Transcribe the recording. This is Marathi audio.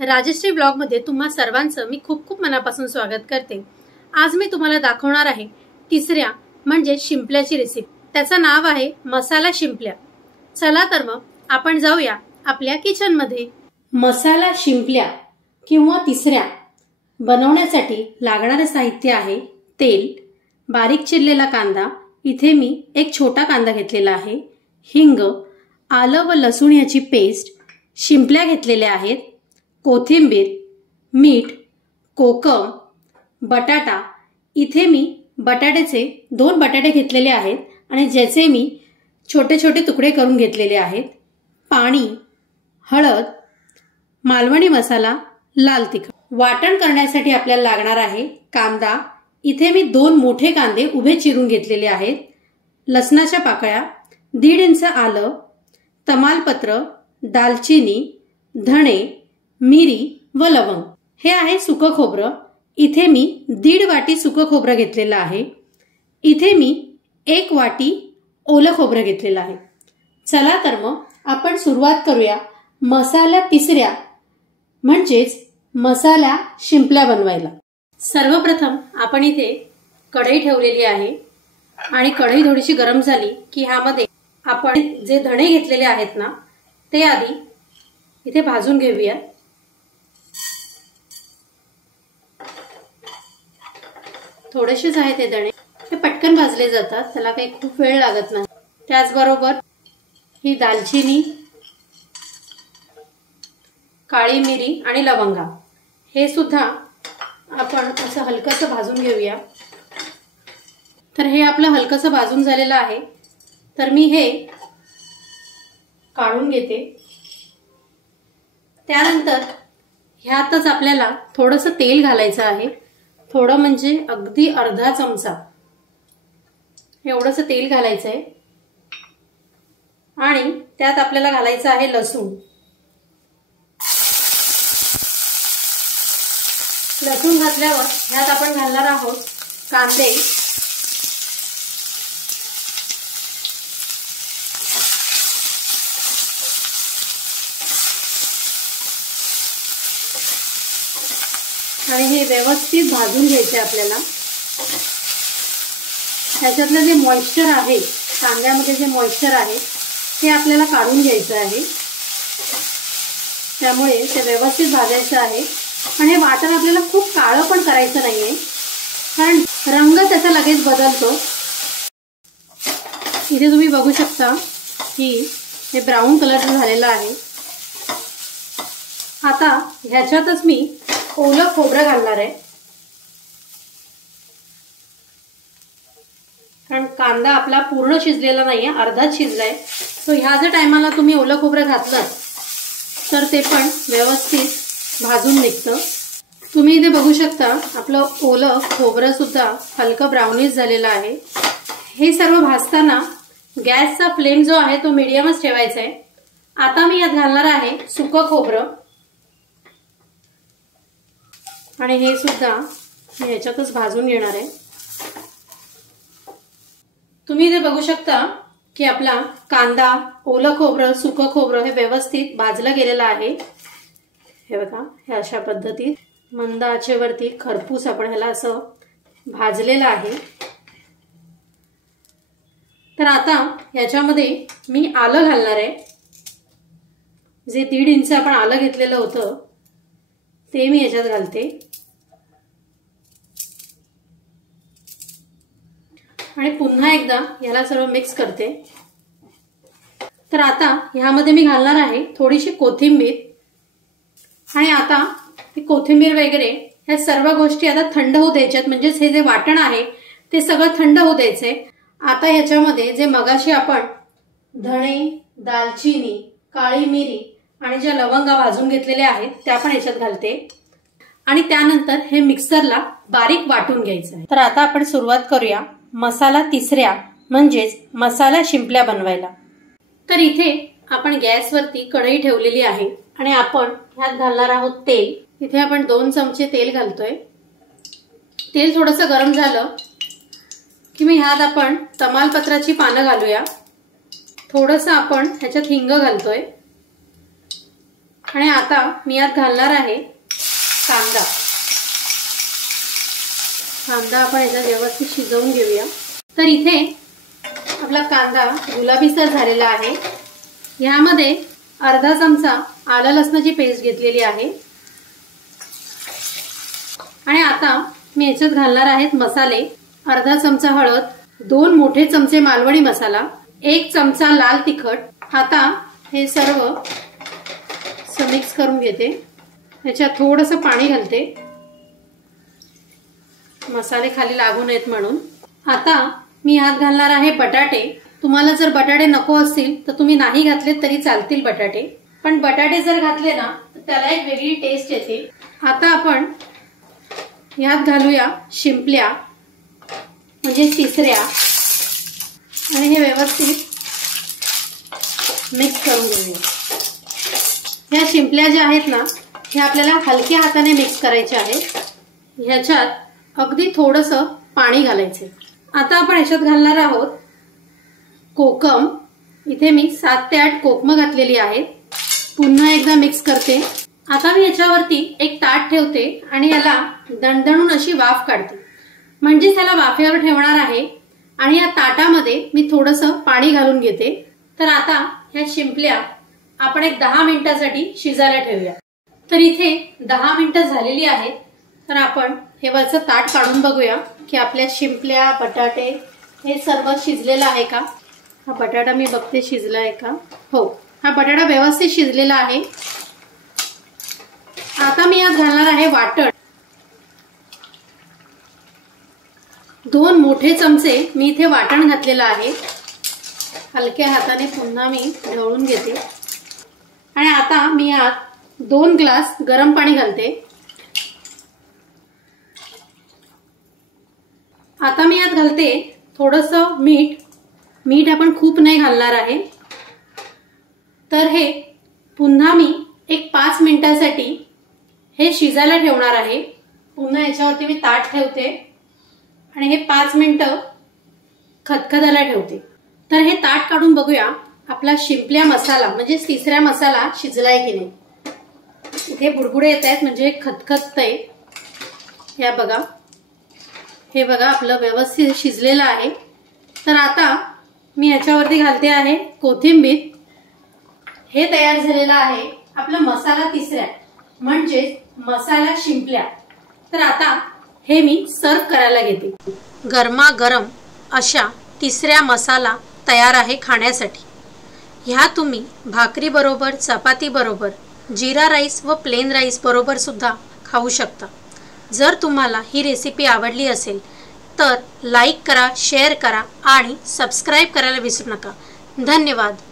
राजश्री ब्लॉग मध्ये तुम्हा सर्वांचं मी खूप खूप मनापासून स्वागत करते। आज मी तुम्हाला दाखवणार आहे तिसऱ्या म्हणजे शिंपल्याची रेसिपी। त्याचं नाव आहे मसाला शिंपल्या। चला तर मग आपण जाऊया आपल्या किचन मध्ये। मसाला शिंपल्या किंवा तिसऱ्या बनवण्यासाठी लागणारे साहित्य आहे तेल, बारीक चिरलेला कांदा, इथे मी एक छोटा कांदा घेतलेला आहे, हिंग, आलं व लसूण याची पेस्ट, शिंपल्या घेतलेल्या आहेत, कोथिंबीर, मीठ, कोकम, बटाटा, इथे मी बटाट्याचे 2 बटाटे घेतलेले आहेत आणि ज्याचे मी छोटे छोटे तुकडे करून घेतलेले आहेत, पाणी, हळद, मालवणी मसाला, लाल तिखट। वाटण करण्यासाठी आपल्याला लागणार आहे कांदा, इथे मी 2 मोठे कांदे उभे चिरून घेतलेले आहेत, लसणाच्या पाकळ्या, 1.5 इंच आलं, तमालपत्र, दालचिनी, धणे, मिरी व लवंग। हे आहे सुकं खोबरं, इथे मी 1.5 वाटी सुकं खोबरं घेतलेलं आहे, इथे मी 1 वाटी ओलं खोबरं घेतलेलं आहे। चला तर मग आपण सुरुवात करूया मसाला तिसऱ्या म्हणजेच मसाला शिंपल्या बनवायला। सर्वप्रथम आपण इथे कढई ठेवलेली आहे आणि कढई थोडीशी गरम झाली की ह्यामध्ये आपण जे धणे घेतलेले आहेत ना ते आधी इथे भाजून घेऊया। थोडेसेच आहे ते धणे, ते पटकन भाजले जातात, त्याला काही खूप वेळ लागत नाही। त्याचबरोबर ही दालचिनी, काळी मिरी आणि लवंगा हे सुद्धा आपण असं हलकसं भाजून घेऊया। तर हे आपलं हलकसं भाजून झालेलं आहे, तर मी हे काढून घेते। त्यानंतर ह्यातच आपल्याला थोडंसं तेल घालायचं आहे, थोडं म्हणजे अगदी अर्धा चमचा एवढंसं तेल घालायचं आहे आणि त्यात आपल्याला घालायचं आहे लसूण। लसूण घातल्यावर ह्यात आपण घालणार आहोत कांदे, आणि हे व्यवस्थित भाजून घ्यायचे आपल्याला। ह्याच्यातलं जे मॉइश्चर आहे, कांद्यामध्ये जे मॉइश्चर आहे ते आपल्याला काढून घ्यायचं आहे, त्यामुळे ते व्यवस्थित भाजायचं आहे। पण हे वाटण आपल्याला खूप काळं पण करायचं नाहीये, कारण रंग त्याचा लगेच बदलतो। इथे तुम्ही बघू शकता की हे ब्राऊन कलरचं झालेलं आहे। आता ह्याच्यातच मी ओलं खोबरं घालणार आहे, कारण कांदा आपला पूर्ण शिजलेला नाहीये, अर्धाच शिजलाय। सो ह्या जर टायमाला तुम्ही ओलं खोबरं घातलं तर ते पण व्यवस्थित भाजून निघतं। तुम्ही इथे बघू शकता आपलं ओलं खोबरं सुद्धा हलकं ब्राउनिश झालेलं आहे। हे सर्व भाजताना गॅसचा फ्लेम जो आहे तो मीडियमच ठेवायचा आहे। आता मी यात घालणार आहे सुकं खोबरं आणि हे सुद्धा मी ह्याच्यातच भाजून घेणार आहे। तुम्ही इथे बघू शकता की आपला कांदा, ओलं खोबरं, सुकं खोबरं हे व्यवस्थित भाजलं गेलेलं आहे। हे बघा, हे अशा पद्धतीत मंद आचेवरती खरपूस आपण ह्याला असं भाजलेलं आहे। तर आता ह्याच्यामध्ये मी आलं घालणार आहे, जे 1.5 इंच आपण आलं घेतलेलं होतं ते मी ह्याच्यात घालते आणि पुन्हा एकदा ह्याला सर्व मिक्स करते। तर आता ह्यामध्ये मी घालणार आहे थोडीशी कोथिंबीर आणि आता ही कोथिंबीर वगैरे ह्या सर्व गोष्टी आता थंड होऊ द्यायच्यात, म्हणजेच हे जे वाटण आहे ते सगळं थंड होऊ द्यायचंय। आता ह्याच्यामध्ये जे मगाशी आपण धणे, दालचिनी, काळी मिरी आणि ज्या लवंगा भाजून घेतलेल्या आहेत त्या पण ह्याच्यात घालते आणि त्यानंतर हे मिक्सरला बारीक वाटून घ्यायचं आहे। तर आता आपण सुरुवात करूया मसाला तिसऱ्या म्हणजेच मसाला शिंपल्या बनवायला। तर इथे आपण गॅसवरती कढई ठेवलेली आहे आणि आपण ह्यात घालणार आहोत तेल। इथे आपण 2 चमचे तेल घालतोय। तेल थोडंसं गरम झालं की मी ह्यात आपण तमालपत्राची पानं घालूया, थोडंसं आपण ह्याच्यात हिंग घालतोय आणि आता मी यात घालणार आहे कांदा। कांदा आपण याला व्यवस्थित शिजवून घेऊया। तर इथे आपला कांदा गुलाबीसर झालेला आहे। यामध्ये अर्धा चमचा आलं लसणाची पेस्ट घेतलेली आहे आणि आता मी याच्यात घालणार आहेत मसाले। अर्धा चमचा हळद, 2 मोठे चमचे मालवणी मसाला, 1 चमचा लाल तिखट। आता हे सर्व मिक्स करून घेते। याच्यात थोडंसं पाणी घालते मसाले खाली लागू नयेत म्हणून। आता मी यात घालणार आहे बटाटे। तुम्हाला जर बटाटे नको असतील तर तुम्ही नाही घातले तरी चालतील बटाटे, पण बटाटे जर घातले ना तर त्याला एक वेगळी टेस्ट येते। आता आपण यात घालूया शिंपल्या म्हणजे तिसऱ्या आणि हे व्यवस्थित मिक्स करून घेऊया। ह्या शिंपल्या ज्या आहेत ना हे आपल्याला हलक्या हाताने मिक्स करायचे आहेत। ह्याच्यात अगदी थोडंसं पाणी घालायचे। आता आपण याच्यात घालणार आहोत कोकम। इथे मी 7 ते 8 कोकम घातलेली आहेत। पुन्हा एकदा मिक्स करते। आता मी याच्यावरती एक ताट ठेवते आणि याला दणदणून अशी वाफ काढते, म्हणजे त्याला वाफेवर ठेवणार आहे। आणि या ताटामध्ये मी थोडंसं पाणी घालून घेते। तर आता ह्या शिंपल्या आपण एक 10 मिनिटांसाठी शिजायला ठेवूया। तर इथे 10 मिनिटं झालेली आहेत। तर आपण हे वरचं ताट काढून बघूया की आपल्या शिंपल्या बटाटे हे सर्व शिजलेलं आहे का। हा बटाटा मी बघते शिजला आहे का। हो, हा बटाटा व्यवस्थित शिजलेला आहे। आता मी यात घालणार आहे वाटण। 2 मोठे चमचे मी इथे वाटण घातलेलं आहे। हलक्या हाताने पुन्हा मी ढवळून घेते आणि आता मी यात 2 ग्लास गरम पाणी घालते। आता मी यात घालते थोडंसं मीठ। मीठ आपण खूप नाही घालणार आहे। तर हे पुन्हा मी एक 5 मिनिटांसाठी हे शिजायला ठेवणार आहे। पुन्हा याच्यावरती मी ताट ठेवते आणि हे 5 मिनिटं खदखदायला ठेवते। तर हे ताट काढून बघूया आपला शिंपल्या मसाला म्हणजे तिसऱ्या मसाला शिजलाय की नाही। इथे बुडबुडे येत आहेत म्हणजे खदखदतंय। या बघा, हे बघा आपलं व्यवस्थित शिजलेलं आहे। तर आता मी याच्यावरती घालते आहे कोथिंबीर। हे तयार झालेलं आहे आपला मसाला तिसऱ्या म्हणजे मसाला शिंपल्या। तर आता हे मी सर्व करायला घेते। गरमागरम अशा तिसऱ्या मसाला तयार आहे खाण्यासाठी। ह्या तुम्ही भाकरी बरोबर, चपाती बरोबर, जीरा राईस व प्लेन राईस बरोबर सुद्धा खाऊ शकता। जर तुम्हाला ही रेसिपी आवडली असेल तर लाईक करा, शेअर करा आणि सबस्क्राईब करायला विसरू नका। धन्यवाद।